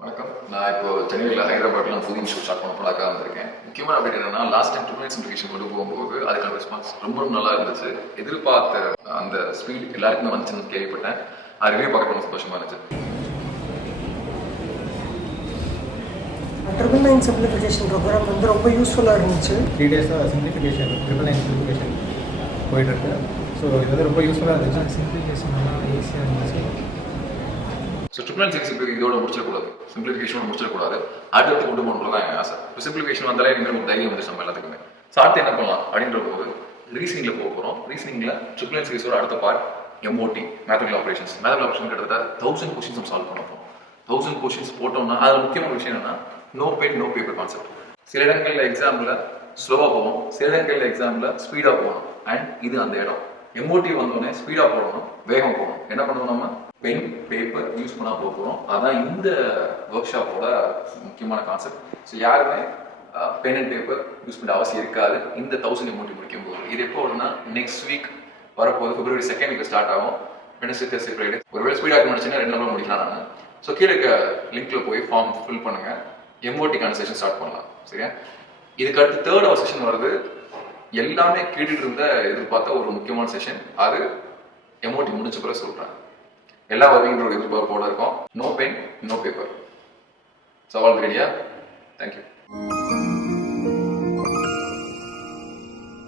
வணக்கம். நான் இப்போ சென்னையில் ஹைதராபாத்ல புதிய இன்ஸ்டியூட் ஸ்டார்ட் பண்ண போலாக்காக வந்திருக்கேன். முக்கியமான அப்டேட் என்னன்னா, லாஸ்ட் டைம் ட்ரிபிள் சிம்பிளிஃபிகேஷன் கொண்டு போகும்போது அதுக்கான ரெஸ்பான்ஸ் ரொம்ப நல்லா இருந்துச்சு. எதிர்பார்த்த அந்த ஸ்பீட் எல்லாருக்குமே வந்துச்சுன்னு கேள்விப்பட்டேன். அது ரிவ்யூ பார்க்க ரொம்ப சந்தோஷமா இருந்துச்சு. ட்ரிபிள் நைன் சிம்பிளிஃபிகேஷன் ப்ரோக்ராம் வந்து ரொம்ப யூஸ்ஃபுல்லாக இருந்துச்சு. 3 டேஸாக சிம்பிளிஃபிகேஷன் ட்ரிபிள் நைன் சிம்பிளிஃபிகேஷன் போயிட்டுருக்கு. ஸோ இது வந்து ரொம்ப யூஸ்ஃபுல்லாக இருந்துச்சு. சிம்பிளிஃபிகேஷன் நல்லா ஈஸியாக இருந்துச்சு. ஸோ ட்ரிபிள் நைன் சீரிஸ் இப்போ இதோட முடிச்சிடக்கூடாது, சிம்பிளிஃபிகேஷனோட முடிச்சிடக்கூடாது, அடுத்து கொண்டு போகணுன்றது தான் என் ஆசை. இப்போ சிம்பிளிஃபிகேஷன் வந்தாலே இனிமேல் ஒரு தைரியம் வந்துச்சு நம்ம எல்லாத்துக்குமே. ஸோ அடுத்து என்ன பண்ணலாம் அப்படின்ற போது ரீசனிங்கில் போக போகிறோம். ரீசனிங்கில் ட்ரிபிள் நைன் சீரிஸோட அடுத்த part MOT, mathematical operations. Mathematical operation கிட்டத்தட்ட 1000 கொஸ்டின்ஸ் நம்ம சால்வ் பண்ண போகிறோம். 1000 கொஸ்டின்ஸ் போட்டோம்னா அதில் முக்கியமான விஷயம் என்னன்னா, no pen no paper concept. சில இடங்களில் எக்ஸாமில் ஸ்லோவாக போகணும், சில இடங்களில் எக்ஸாமில் ஸ்பீடாக போகணும். அண்ட் இது அந்த இடம். MOT வந்தோடனே ஸ்பீடாக போகணும், வேகம் போகணும். என்ன பண்ணுவோம், நம்ம பென் பேப்பர் யூஸ் பண்ணா போகிறோம். அதான் இந்த ஒர்க் ஷாப்போட முக்கியமான கான்செப்ட். ஸோ யாருமே பென் அண்ட் பேப்பர் யூஸ் பண்ண அவசியம் இருக்காது இந்த 1000 MOT முடிக்கும் போது. இது எப்போ வரும்னா, நெக்ஸ்ட் வீக் வரப்போது February 2nd வீக் ஸ்டார்ட் ஆகும். Wednesday, Thursday, Friday. ஒருவேளை ஸ்பீடாக முடிச்சுன்னா 2 நாள் முடிக்கலாம். நான் ஸோ கீழே இருக்க லிங்க்ல போய் ஃபார்ம் ஃபில் பண்ணுங்க. MOT செஷன் ஸ்டார்ட் பண்ணலாம். சரியா? இதுக்கு அடுத்து தேர்ட் அவர் செஷன் வருது. எல்லாமே கேட்டுட்டு இருந்த எதிர்பார்த்த ஒரு முக்கியமான செஷன். அது MOT முடிச்ச பிறகு சொல்றேன். எல்லா வகைன்ற ஒரு எதிர்பார்ப்போட இருக்கும். No pen no paper. சவால் ரெடியா? தேங்க்யூ.